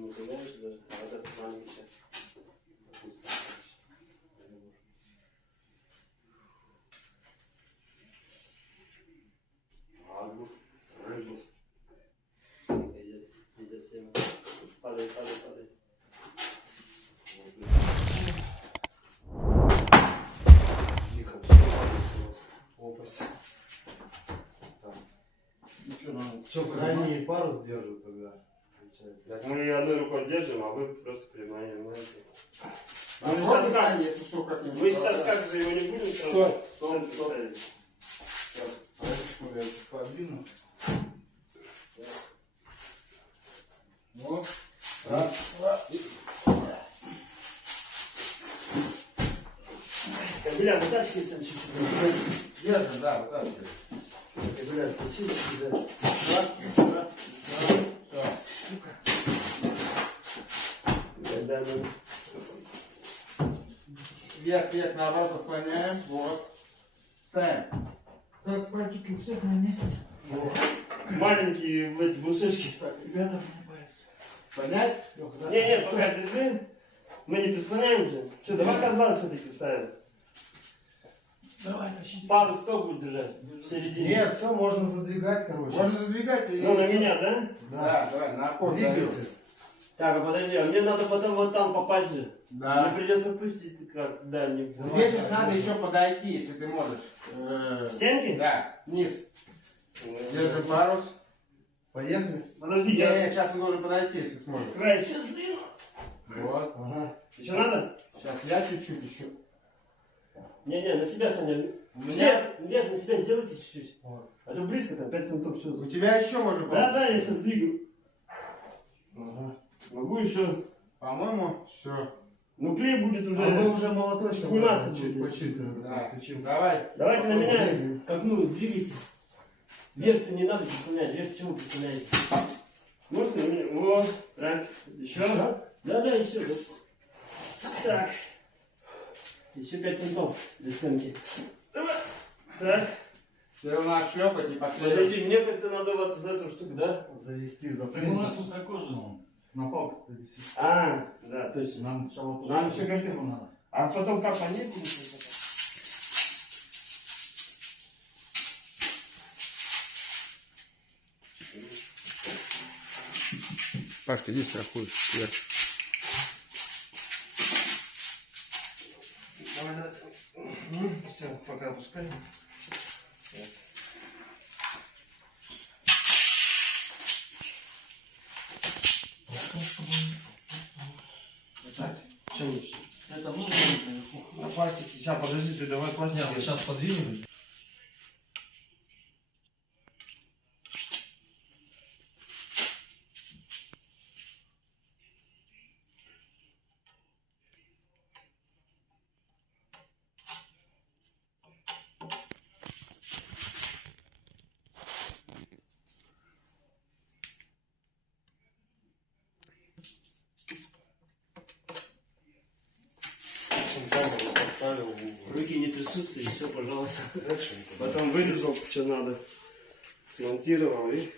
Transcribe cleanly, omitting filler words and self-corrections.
не понимаешь даже, а этот маленький. Арбуз, рыбус. Идет всем. Падай, падай, падай. Опась. Что, крайний парус держит тогда? Получается. Так мы ее одной рукой держим, а вы просто прямаете. А сейчас как, если что, как-нибудь. Мы сейчас как же его не будем Стой, стой, стой. ставить? Сейчас, секунду, я чуть подвину. Вот. Раз, два, и... Бля, вытаскивайся чуть-чуть. Держим, да, вот так. Бля, тащи сюда. Раз, раз, все. Да, ну. Вверх, вверх, наоборот, отклоняем. Вот. Ставим. Так, братики, у всех на месте. Вот. Маленькие эти бусышки. Так, ребята, мне боятся. Понять? Не, пока держи. Мы не прислоняем уже. Что, давай казан все-таки ставим. Давай, тащи. Парус кто будет держать? В середине. Нет, все, можно задвигать, короче. Можно задвигать и... Ну, на меня, да? Да, давай, на ход даю. Двигайте. Так, а подожди, а мне надо потом вот там попасть же. Да. Мне придется пустить как дальний. Тебе сейчас надо еще подойти, если ты можешь. К стенке? Да, вниз. Держи парус. Поехали? Подожди, Я сейчас он должен подойти, если сможешь. край сейчас сдвину. Вот. Ага. Еще надо? Сейчас я чуть-чуть еще. Не, на себя, Саня. У меня... Вверх на себя сделайте чуть-чуть. Вот. А то близко там, 5 сантов все. У тебя еще можно Да, я сейчас двигаю. Ага. Могу еще. По-моему, все. Ну клей будет уже. А мы уже молоточком Сниматься чуть будет. по чуть Да. постучим. Давай. Давайте на Попробуй. меня. Как ну, двигайте. Вверх-то не надо прислонять. Вверх почему прислоняете? Можно на меня? Вот. Так. Еще. Да? Да, еще. Так. Еще 5 сантов для стенки. Давай. Так. Все равно шлепать не последует. Подожди, мне как-то надо вот за эту штуку, да? Завести, Так у запрыгнуть. нас высоко же он. На палку висит. А, да, точно. Нам сначала Нам еще как-то- надо. А потом как понять? Пашка, иди страхуй. Вверх. Давай, давай. Ну, все, пока опускаем. Так, что лучше? Это нужно наверху. На пластике. Сейчас, подожди, ты давай пластик. Нет, сейчас подвинем. Камеру поставил в угол. Руки не трясутся, и все, пожалуйста. Дальше никуда. Потом вырезал, что надо. Смонтировал и